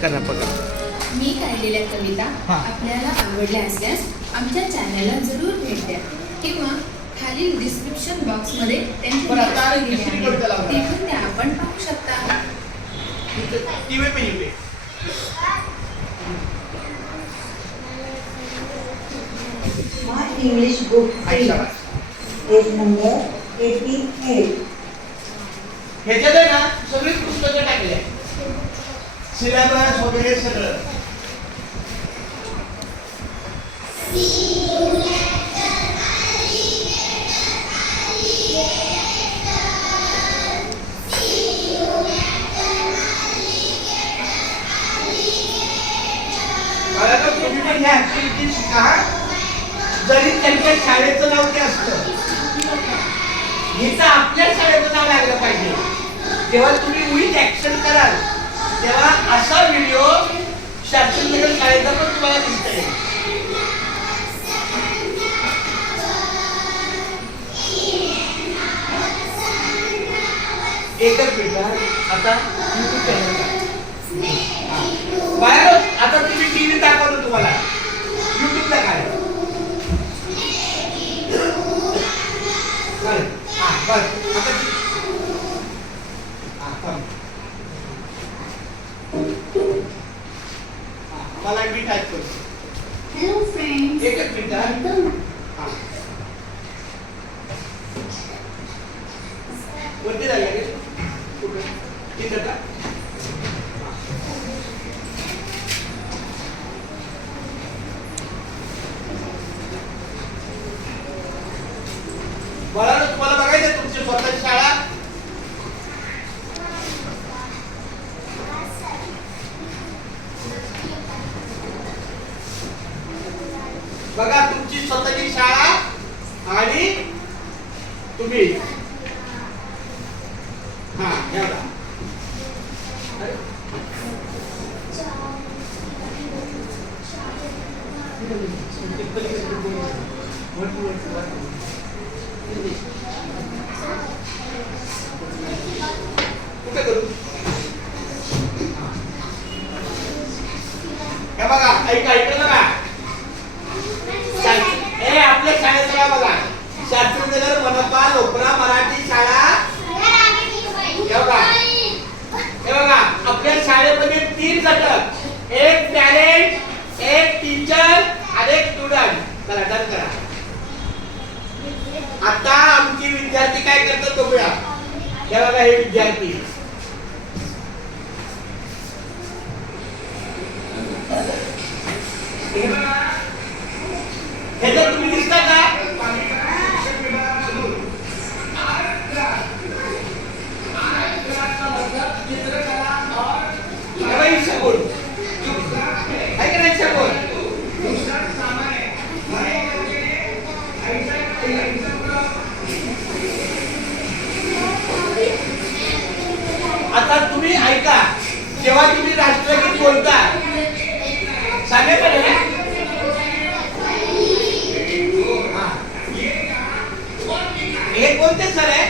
करा बघा. मी गायलेल्या कविता आपल्याला आवडल्या असल्यास आमच्या चॅनलला जरूर भेट द्या किंवा खालील डिस्क्रिप्शन बॉक्समध्ये त्यांचे तिथून त्या आपण पाहू शकता. My English book page number 88. ह्याच्यात आहे ना सगळी पुस्तकं टाकली आहे, सिलेबस वगैरे सगळं. तुम्ही पण ह्या ऍक्टिव्हिटी शिका. जरी त्यांच्या शाळेचं नाव ते असतं, हिचं आपल्या शाळेचं नाव लागलं पाहिजे. जेव्हा तुम्ही विथ ऍक्शन कराल तेव्हा असा व्हिडिओ शास्त्रीनगर शाळेचा पण तुम्हाला दिसता येईल. एकच मिनिट. आता युट्यूब चॅनल बाहेर. आता तुम्ही टीव्ही दाखवतो तुम्हाला युट्यूबला काय बस. आता मला मी टाईप करतो. Hello friends. एकच मिनिट. वरती जायला लागेल. तिथं का मला तुम्हाला बघायचं तुमची स्वतःची शाळा. बघा तुमची स्वतःची शाळा आणि तुम्ही. हा एवढा. कुठे करू हे बघा. ऐका ऐकलं बघा. हे आपल्या शाळेचं नाव बघा. शास्त्रीनगर मनपा लोकरा मराठी शाळा. हे बघा. हे बघा आपल्या शाळेमध्ये 3 घटक, एक पॅरेंट, एक टीचर आणि एक स्टुडंट. चला डन करा. आता आमचे विद्यार्थी काय करतात बघूया. हे बघा हे विद्यार्थी. ह्याच्यात तुम्ही दिसता का. आता तुम्ही ऐका. जेव्हा तुम्ही राष्ट्रगीत बोलता सांगायचं ना. हे कोणते सर आहे.